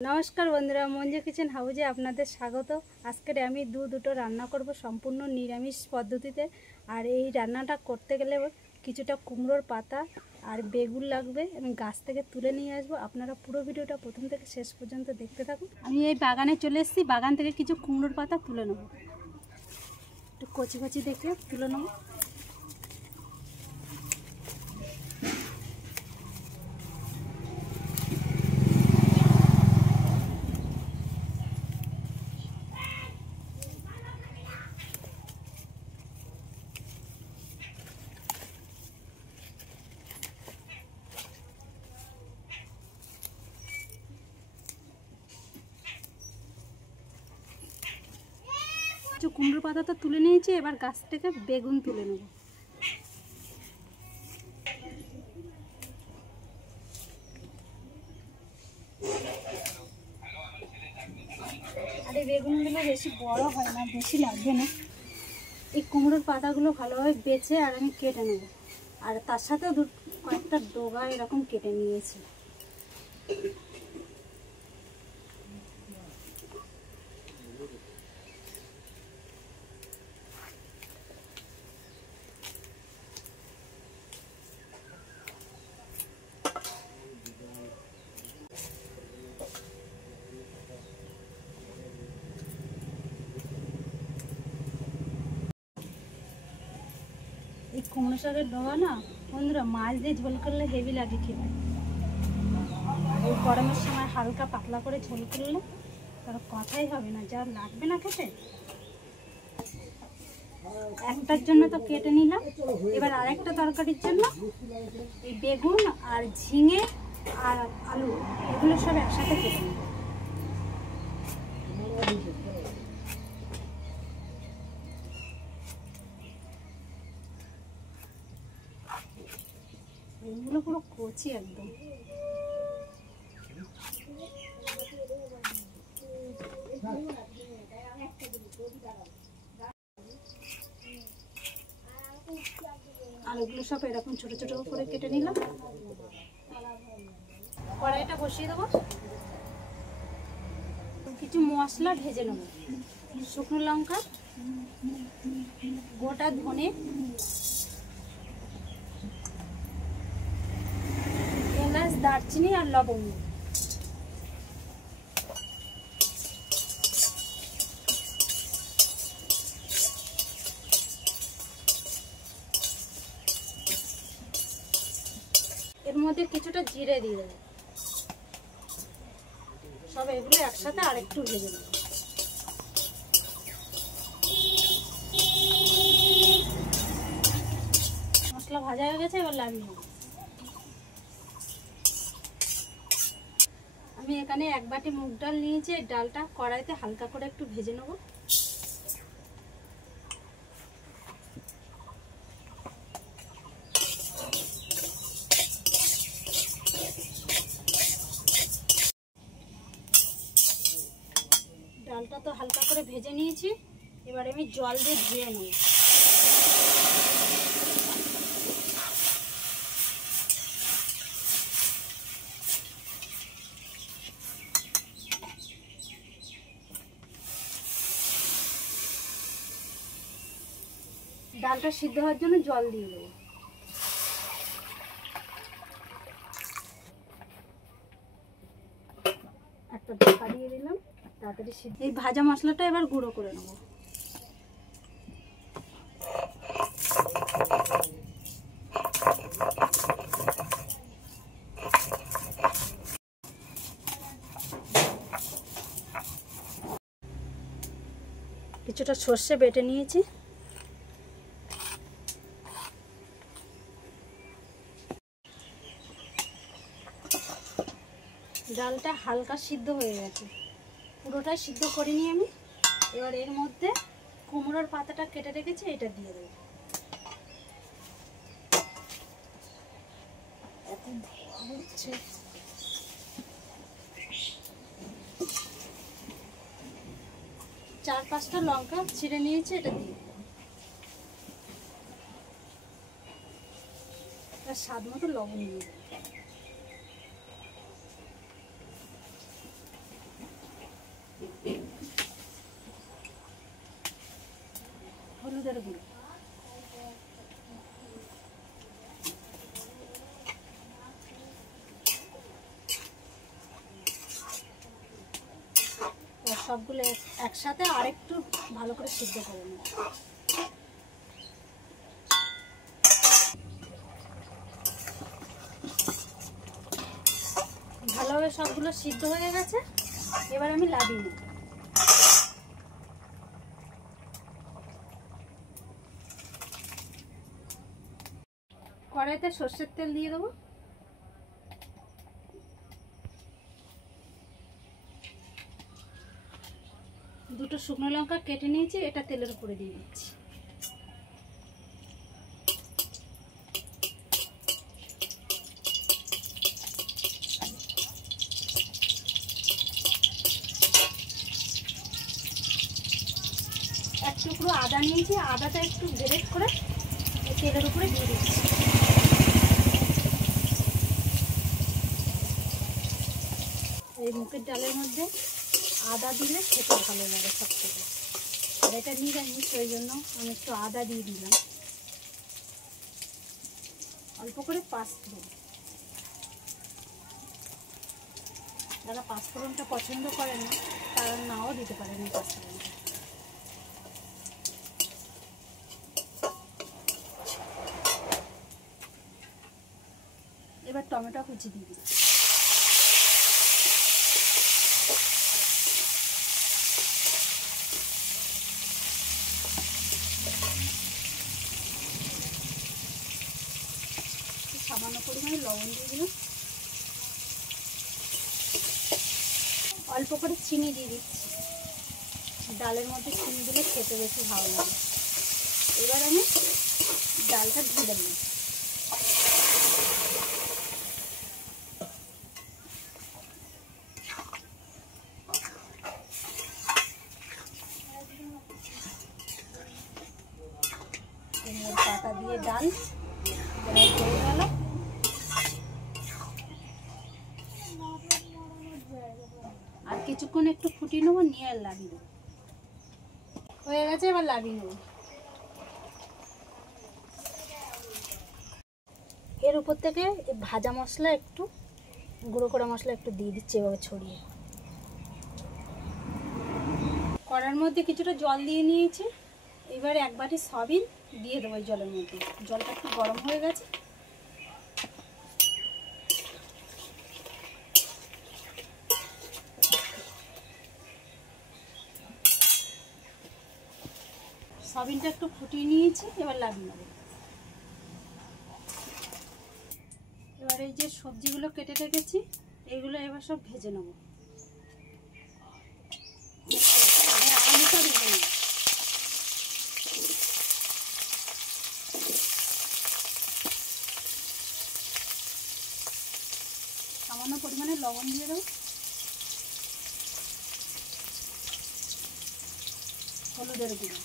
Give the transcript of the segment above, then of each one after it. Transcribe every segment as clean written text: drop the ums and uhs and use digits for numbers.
नमस्कार बंधुरा मंजू किचेन हाउजे आपनादेर स्वागत। आजके आमी दुटो रान्ना करब सम्पूर्ण निरामिष पद्धतिते। और ये रान्नाटा करते गेले किछुटा कुमड़ोर पाता और बेगुन लागबे। आमी गाछ थेके तुले निये आसबो। आपनारा पुरो भिडियोटा प्रथम थेके शेष पर्यन्त देखते थाकुन। आमी एई बागाने चले एसेछि, बागान थेके किछु कुमड़ोर पाता तुले नेब, एकटु कचि कचि देखे तुले नेब। जो कुमड़ोर पाता तो तुले निয়েছি, এবার গাছ থেকে বেগুন তুলে নেব। আর এই বেগুনগুলো বেশি বড় হয় না, বেশি লাগবে না। এই কুমড়োর পাতাগুলো ভালোভাবে বেছে আর আমি কেটে নেব। আর তার সাথে কয়েকটা ডগা এরকম কেটে নিয়েছি। এই কুমড়ো শাকের ডগা না বন্ধুরা মাছ দিয়ে ঝোল করলে হেভি লাগে খেতে। এই গরমের সময় হালকা পাতলা করে ঝোল করলে তার কথাই হবে না, যা লাগবে না খেতে। একটার জন্য তো কেটে নিলাম, এবার আরেকটা তরকারির জন্য এই বেগুন আর ঝিঙে আর আলু এগুলো সব একসাথে কেটে নিলাম। এগুলো পুরো কচি একদম। আলুগুলো সব এরকম ছোট ছোট করে কেটে নিলাম। কড়াইটা বসিয়ে দেবো, কিছু মশলা ভেজে নেব। শুকনো লঙ্কা, গোটা ধনে, এলাচ, দারচিনি আর লবঙ্গ। এর মধ্যে কিছুটা জিরে দিয়ে দেবো। সব এগুলো একসাথে আর একটু ভেজে নেব। মশলা ভাজা হয়ে গেছে, এবার নামিয়ে নেব। আমি এখানে এক বাটি মুগ ডাল নিয়েছি। এই ডালটা কড়াইতে হালকা করে একটু ভেজে নেব। ডালটা তো হালকা করে ভেজে নিয়েছি, এবার আমি জল দিয়ে ধুয়ে নেব। ডালটা সিদ্ধ হওয়ার জন্য জল দিয়ে দেবো। একটা ঢাকা দিয়ে দিলাম, তাড়াতাড়ি সিদ্ধ। এই ভাজা মশলাটা এবার গুঁড়ো করে নেব। কিছুটা সর্ষে বেটে নিয়েছি। ডালটা হালকা সিদ্ধ হয়ে গেছে, পুরোটাই সিদ্ধ করিনি আমি। এবার এর মধ্যে কুমড়োর পাতাটা কেটে রেখেছি, এটা দিয়ে দেবো। এখন হচ্ছে চার পাঁচটা লঙ্কা ছিঁড়ে নিয়েছি, এটা দিয়ে স্বাদ মতো লবণ দিয়ে দেবো। সবগুলো একসাথে আরেকটু ভালো করে সিদ্ধ করে নেব। ভালোভাবে সবগুলো সিদ্ধ হয়ে গেছে, এবার আমি লাবিয়ে নেব। কড়াইতে সর্ষের তেল দিয়ে দেবো। দুটো শুকনো লঙ্কা কেটে নিয়েছি, এটা তেলের উপরে দিয়ে দিচ্ছি। এক টুকরো আদা নিয়েছি, আদাটা একটু গ্রেট করে তেলের উপরে দিয়ে দিচ্ছি। এই মুগের ডালের মধ্যে আদা দিলে খেতে ভালো লাগে সব থেকে, আর এটা নিরামিষ, ওই জন্য আমি একটু আদা দিয়ে দিলাম। অল্প করে পাঁচফোড়ন, যারা পাঁচফোড়নটা পছন্দ করে না তারা নাও দিতে পারেন এই পাঁচফোড়নটা। এবার টমেটো কুচি দিয়ে দিচ্ছি। সামান্য পরিমাণে লবণ দিয়ে দিলাম, অল্প করে চিনি দিয়ে দিচ্ছি। ডালের মধ্যে চিনি দিলে খেতে বেশি ভালো লাগে। এবার আমি ডালটা ঢেলে নিই। পাতা দিয়ে ডাল হয়ে গেল। আর কিছুক্ষণ একটু ফুটিয়ে নেবো, নিয়ে আর লাগিয়ে দেবো। হয়ে গেছে, এবার লাগিয়ে নেবো। এর উপর থেকে ভাজা মশলা একটু, গুঁড়ো করা মশলা একটু দিয়ে দিচ্ছি, এভাবে ছড়িয়ে। কড়ার মধ্যে কিছুটা জল দিয়ে নিয়েছি, এবার এক বাটি সয়াবিন দিয়ে দেবো এই জলের মধ্যে। জলটা একটু গরম হয়ে গেছে, সয়াবিনটা একটু ফুটিয়ে নিয়েছি, এবার লাগিয়ে নেব। এবার এই যে সবজিগুলো কেটে রেখেছি, এইগুলো এবার সব ভেজে নেব। আলুটা ভেজে নেব। সামান্য পরিমাণে লবণ দিয়ে দেবো, হলুদের গুঁড়ো,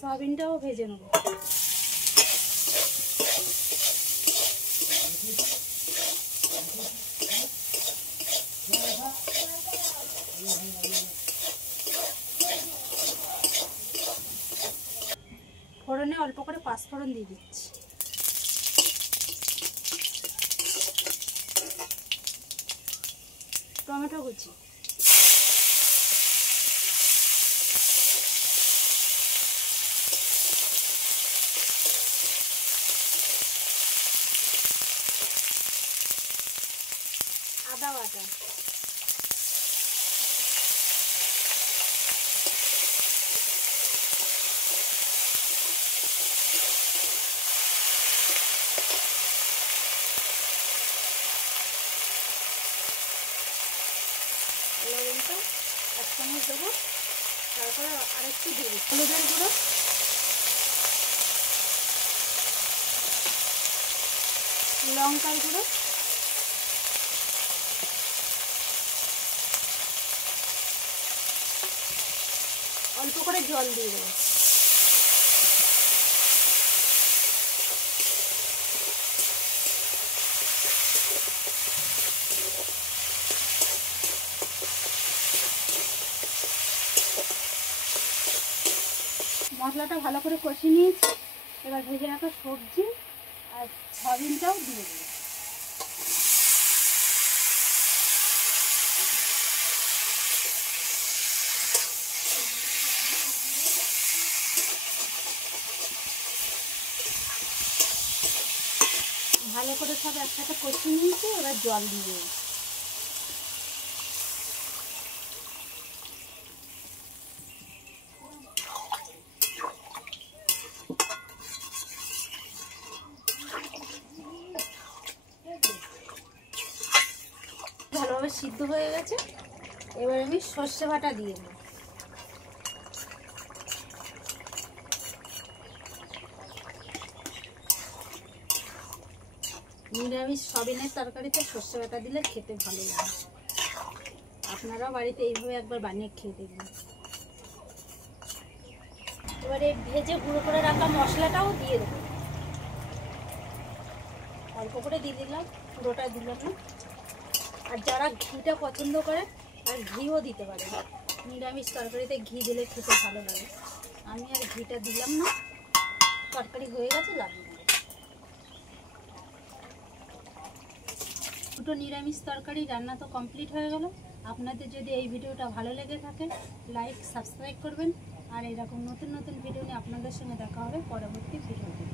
সয়াবিনটাও ভেজে নেব। ফোড়নে অল্প করে পাঁচফোড়ন দিয়ে দিচ্ছি। টমেটো কুচি, আদা বাটা, লবণটা এক চামচ দেবো, তারপরে আরেকটু দিয়ে দিচ্ছি হলুদের গুঁড়ো, লঙ্কার গুঁড়ো, অল্প করে জল দিয়ে দেবো। মশলাটা ভালো করে কষিয়ে নিয়েছি। এবার ভেজে রাখা সবজি আর সয়াবিনটাও দিয়ে দেবো। ভালো করে সব একসাথে কষিয়ে নিয়েছি। এবার জল দিয়ে দেবো। ভালোভাবে সিদ্ধ হয়ে গেছে। এবার আমি সর্ষে বাটা দিয়ে দেবো। নিরামিষ সয়াবিনের তরকারিতে সর্ষে বাটা দিলে খেতে ভালো লাগে। আপনারাও বাড়িতে এইভাবে একবার বানিয়ে খেয়ে দেখবেন। এবারে ভেজে গুঁড়ো করে রাখা মশলাটাও দিয়ে দেবো। অল্প করে দিয়ে দিলাম, পুরোটা দিলাম না। আর যারা ঘিটা পছন্দ করে আর ঘিও দিতে পারে। নিরামিষ তরকারিতে ঘি দিলে খেতে ভালো লাগে। আমি আর ঘিটা দিলাম না, তরকারি হয়ে গেছে, লাগিয়ে দেবো। দুটো নিরামিষ তরকারি রান্না তো কমপ্লিট হয়ে গেল। আপনাদের যদি এই ভিডিওটা ভালো লেগে থাকে লাইক সাবস্ক্রাইব করবেন। আর এরকম নতুন নতুন ভিডিও নিয়ে আপনাদের সঙ্গে দেখা হবে পরবর্তী ভিডিওতে।